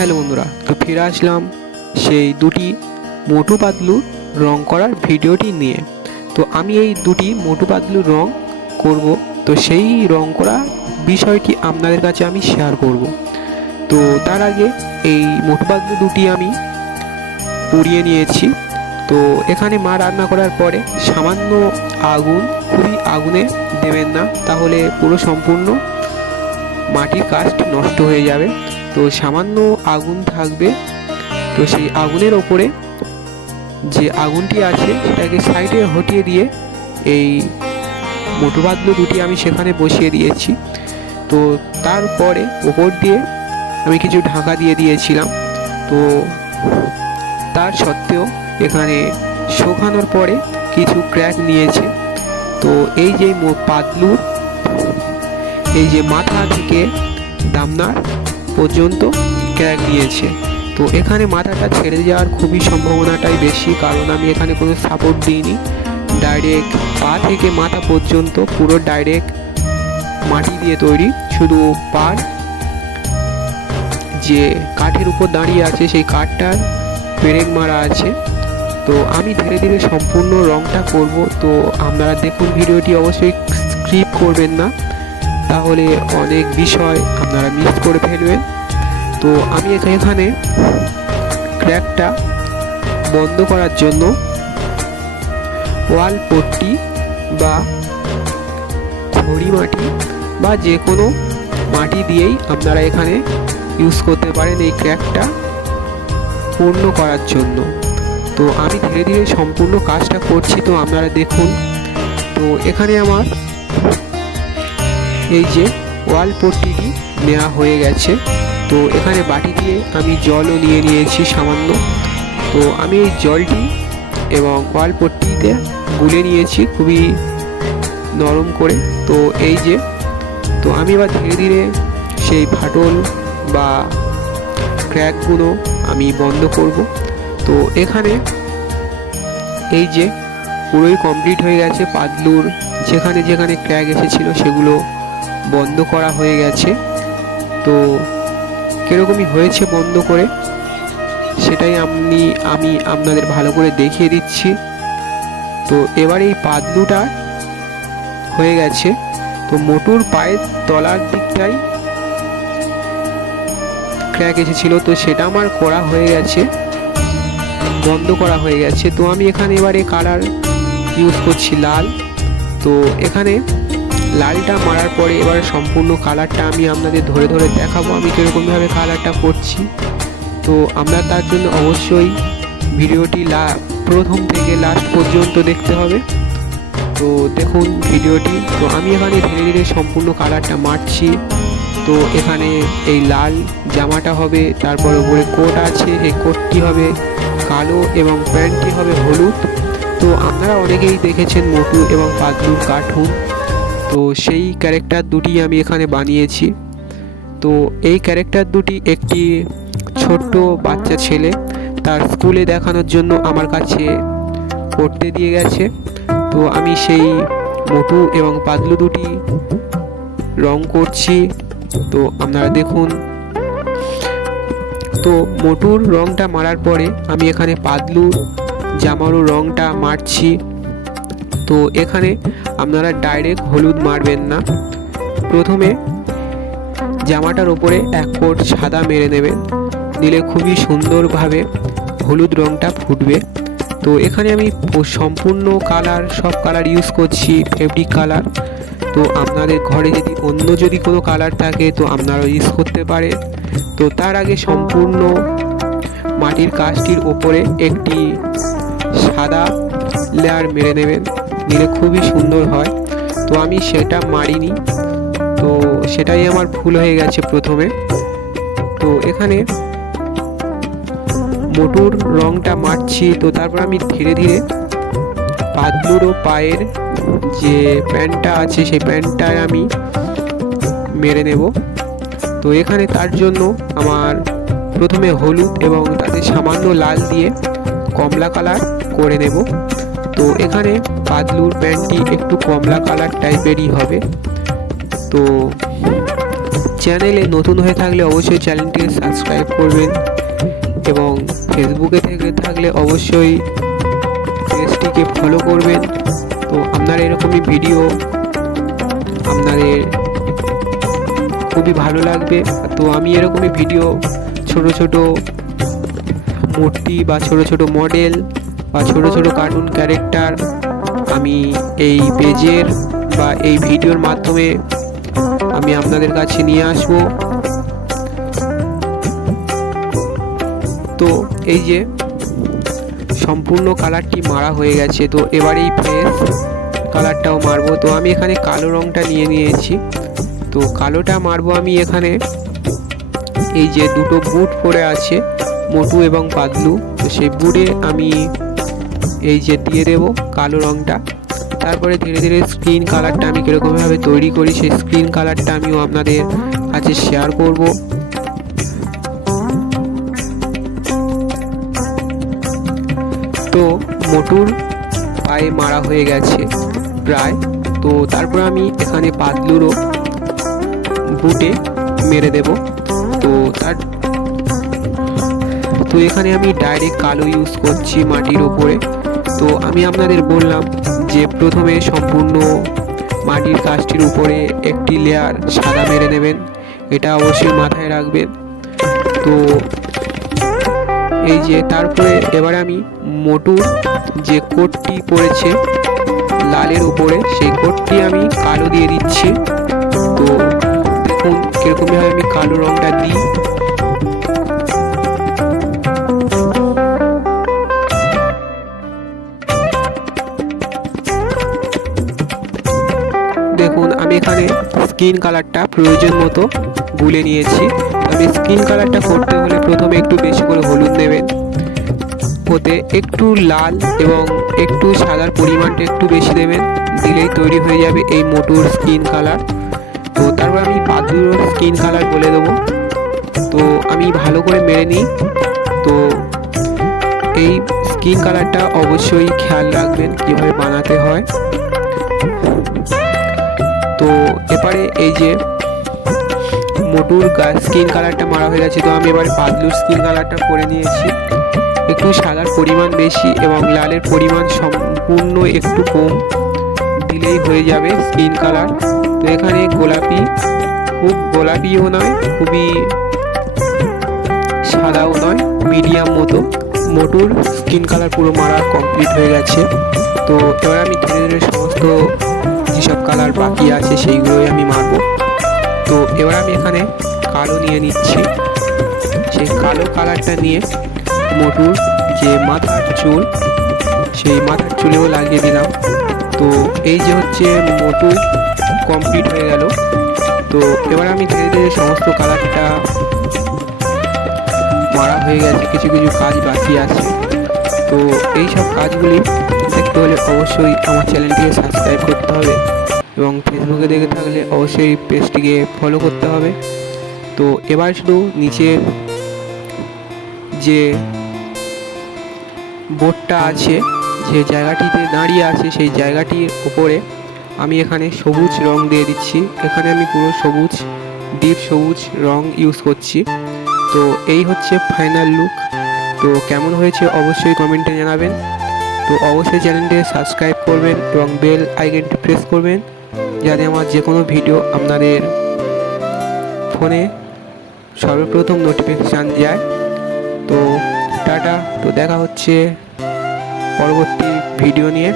Hello বন্ধুরা, তো ফিরে আসলাম সেই দুটি মোটু পাতলু রং করার ভিডিওটি নিয়ে। তো আমি এই দুটি মোটু পাতলু রং করব, তো সেই রং করা বিষয়টি আপনাদের কাছে আমি শেয়ার করব। তো তার আগে এই মোটু পাতলু দুটি আমি পুড়িয়ে নিয়েছি। তো এখানে মা রান্না করার পরে সামান্য আগুন, খুবই আগুনে দেবেন না, তাহলে পুরো সম্পূর্ণ মাটির কাস্ট নষ্ট হয়ে যাবে। তো সামান্য আগুন থাকবে, তো সেই আগুনের ওপরে যে আগুনটি আছে সেটাকে সাইডে হটিয়ে দিয়ে এই মোটু পাতলু দুটি আমি সেখানে বসিয়ে দিয়েছি। তো তারপরে ওপর দিয়ে আমি কিছু ঢাকা দিয়ে দিয়েছিলাম। তো তার সত্ত্বেও এখানে শুকানোর পরে কিছু ক্র্যাক নিয়েছে। তো এই যে পাতলুর এই যে মাথা থেকে দামনার পর্যন্ত ক্র্যাক নিয়েছে। তো এখানে মাথাটা ছেড়ে যাওয়ার খুবই সম্ভাবনাটাই বেশি, কারণ আমি এখানে কোনো সাপোর্ট দিইনি। ডাইরেক্ট পা থেকে মাথা পর্যন্ত পুরো ডাইরেক্ট মাটি দিয়ে তৈরি, শুধু পার যে কাঠের উপর দাঁড়িয়ে আছে সেই কাঠটার পেরেক মারা আছে। তো আমি ধীরে ধীরে সম্পূর্ণ রংটা করব। তো আপনারা দেখুন ভিডিওটি, অবশ্যই স্কিপ করবেন না, তাহলে অনেক বিষয় আপনারা মিস করে ফেলবেন। তো আমি এখানে ক্র্যাকটা বন্ধ করার জন্য ওয়াল পট্টি বা খড়ি মাটি বা যে কোনো মাটি দিয়েই আপনারা এখানে ইউজ করতে পারেন এই ক্র্যাকটা পূর্ণ করার জন্য। তো আমি ধীরে ধীরে সম্পূর্ণ কাজটা করছি, তো আপনারা দেখুন। তো এখানে আমার এই যে ওয়াল পট্টিটি নেওয়া হয়ে গেছে। তো এখানে বাটি দিয়ে আমি জলও নিয়ে নিয়েছি সামান্য। তো আমি এই জলটি এবং ওয়াল পট্টিতে গুলে নিয়েছি খুবই নরম করে। তো এই যে, তো আমি এবার ধীরে ধীরে সেই ফাটল বা ক্র্যাকগুলো আমি বন্ধ করব। তো এখানে এই যে পুরোই কমপ্লিট হয়ে গেছে, পাতলুর যেখানে যেখানে ক্র্যাক এসেছিলো সেগুলো বন্ধ করা হয়ে গেছে। তো কীরকমই হয়েছে বন্ধ করে সেটাই আমি আপনাদের ভালো করে দেখিয়ে দিচ্ছি। তো এবার এই পাতলুটা হয়ে গেছে। তো মোটুর পায়ের তলার দিকটাই ক্র্যাক এসেছিলো, তো সেটা আমার করা হয়ে গেছে, বন্ধ করা হয়ে গেছে। তো আমি এখানে এবারে কালার ইউজ করছি লাল। তো এখানে লালটা মারার পরে এবার সম্পূর্ণ কালারটা আমি আপনাদের ধরে ধরে দেখাবো আমি কীরকমভাবে কালারটা করছি। তো আপনার তার জন্য অবশ্যই ভিডিওটি প্রথম থেকে লাস্ট পর্যন্ত দেখতে হবে। তো দেখুন ভিডিওটি। তো আমি এখানে ধীরে ধীরে সম্পূর্ণ কালারটা মারছি। তো এখানে এই লাল জামাটা হবে, তারপর উপরে কোট আছে, এই কোটটি হবে কালো এবং প্যান্টটি হবে হলুদ। তো আপনারা অনেকেই দেখেছেন মোটু এবং পাতলুর কার্টুন, তো সেই ক্যারেক্টার দুটি আমি এখানে বানিয়েছি। তো এই ক্যারেক্টার দুটি একটি ছোট্ট বাচ্চা ছেলে তার স্কুলে দেখানোর জন্য আমার কাছে করতে দিয়ে গেছে। তো আমি সেই মোটু এবং পাতলু দুটি রং করছি। তো আপনারা দেখুন। তো মোটুর রংটা মারার পরে আমি এখানে পাতলুর জামারও রংটা মারছি। তো এখানে আপনারা ডাইরেক্ট হলুদ মারবেন না, প্রথমে জামাটার ওপরে এক কোট সাদা মেরে নেবেন, দিলে খুবই সুন্দরভাবে হলুদ রংটা ফুটবে। তো এখানে আমি সম্পূর্ণ কালার, সব কালার ইউজ করছি, ফেব্রিক কালার। তো আপনাদের ঘরে যদি কোনো কালার থাকে তো আপনারা ইউজ করতে পারেন। তো তার আগে সম্পূর্ণ মাটির কাজটির ওপরে একটি সাদা লেয়ার মেরে নেবেন, নিলে খুবই সুন্দর হয়। তো আমি সেটা মারিনি, তো সেটাই আমার ভুল হয়ে গেছে প্রথমে। তো এখানে মোটুর রংটা মারছি। তো তারপর আমি ধীরে ধীরে পাতলুরও পায়ের যে প্যান্টটা আছে সেই প্যান্টটা আমি মেরে নেব। তো এখানে তার জন্য আমার প্রথমে হলুদ এবং তাতে সামান্য লাল দিয়ে কমলা কালার করে নেব। তো এখানে পাতলুর প্যান্টটি একটু কমলা কালার টাইপেরই হবে। তো চ্যানেলে নতুন হয়ে থাকলে অবশ্যই চ্যানেলটিকে সাবস্ক্রাইব করবেন এবং ফেসবুকে থেকে থাকলে অবশ্যই পেজটিকে ফলো করবেন। তো আপনারা এরকমই ভিডিও আপনাদের খুবই ভালো লাগবে। তো আমি এরকমই ভিডিও ছোট ছোট মূর্তি বা ছোট ছোট মডেল বা ছোট ছোট কার্টুন ক্যারেক্টার আমি এই পেজের বা এই ভিডিওর মাধ্যমে আমি আপনাদের কাছে নিয়ে আসব। তো এই যে সম্পূর্ণ কালারটি মারা হয়ে গেছে, তো এবার এই ফেস কালারটাও মারবো। তো আমি এখানে কালো রংটা নিয়ে নিয়েছি, তো কালোটা মারবো আমি এখানে। এই যে দুটো বুট পরে আছে মোটু এবং পাতলু, তো সেই বুটে আমি এই যে দিয়ে দেব কালো রংটা। তারপরে ধীরে ধীরে স্ক্রিন কালারটা আমি কীরকমভাবে তৈরি করি সেই স্ক্রিন কালারটা আমিও আপনাদের কাছে শেয়ার করব। তো মোটুর পায়ে মারা হয়ে গেছে প্রায়। তো তারপর আমি এখানে পাতলুরও বুটে মেরে দেব। তো এখানে আমি ডাইরেক্ট কালো ইউজ করছি মাটির উপরে। তো আমি আপনাদের বললাম যে প্রথমে সম্পূর্ণ মাটির কাজটির উপরে একটি লেয়ার সাদা মেরে নেবেন, এটা অবশ্যই মাথায় রাখবেন। তো এই যে তারপরে এবারে আমি মোটুর যে কোটটি পড়েছে লালের উপরে সেই কোটটি আমি কালো দিয়ে দিচ্ছি। তো দেখুন কীরকমভাবে আমি কালো রংটা দিই। দেখুন আমি এখানে স্কিন কালারটা প্রয়োজন মতো গুলে নিয়েছি। আমি স্কিন কালারটা করতে হলে প্রথমে একটু বেশি করে হলুদ নেবেন, ওতে একটু লাল এবং একটু সাদার পরিমাণটা একটু বেশি দেবেন, দিলেই তৈরি হয়ে যাবে এই মোটুর স্কিন কালার। তো তারপর আমি পাতলুর স্কিন কালার বলে দেবো। তো আমি ভালো করে মেরে নিই। তো এই স্কিন কালারটা অবশ্যই খেয়াল রাখবেন কীভাবে বানাতে হয়। তো এবারে এই যে মোটুর স্কিন কালারটা মারা হয়ে গেছে, তো আমি এবারে পাতলুর স্কিন কালারটা করে নিয়েছি। একটু সাদার পরিমাণ বেশি এবং লালের পরিমাণ সম্পূর্ণ একটু কম দিলেই হয়ে যাবে স্কিন কালার। তো এখানে গোলাপি, খুব গোলাপিও নয় খুবই সাদাও নয়, মিডিয়াম মতো মোটুর স্কিন কালার পুরো মারা কমপ্লিট হয়ে গেছে। তো এবার আমি ধীরে ধীরে সমস্ত যেসব কালার বাকি আছে সেইগুলোই আমি মারবো। তো এবার আমি এখানে কালো নিয়ে নিচ্ছি, সেই কালো কালারটা নিয়ে মোটুর যে মাথার চুল সেই মাথার চুলেও লাগিয়ে দিলাম। তো এই যে হচ্ছে মোটু কমপ্লিট হয়ে গেল। তো এবার আমি ধীরে ধীরে সমস্ত কালারটা মারা হয়ে গেছে, কিছু কিছু কাজ বাকি আছে। তো এই সব কাজগুলি দেখতে হলে অবশ্যই আমার চ্যানেলটিকে সাবস্ক্রাইব করতে হবে এবং ফেসবুকে দেখে থাকলে অবশ্যই পেজটিকে ফলো করতে হবে। তো এবার শুধু নিচের যে বোর্ডটা আছে, যে জায়গাটিতে দাঁড়িয়ে আছে সেই জায়গাটির উপরে আমি এখানে সবুজ রং দিয়ে দিচ্ছি। এখানে আমি পুরো সবুজ, ডিপ সবুজ রং ইউজ করছি। তো এই হচ্ছে ফাইনাল লুক। তো কেমন হয়েছে অবশ্যই কমেন্টে জানাবেন। তো অবশ্যই চ্যানেলটিকে সাবস্ক্রাইব করবেন এবং বেল আইকনটি প্রেস করবেন যাতে আমার যে কোনো ভিডিও আপনাদের ফোনে সর্বপ্রথম নোটিফিকেশান যায়। তো টাটা, তো দেখা হচ্ছে পরবর্তী ভিডিও নিয়ে।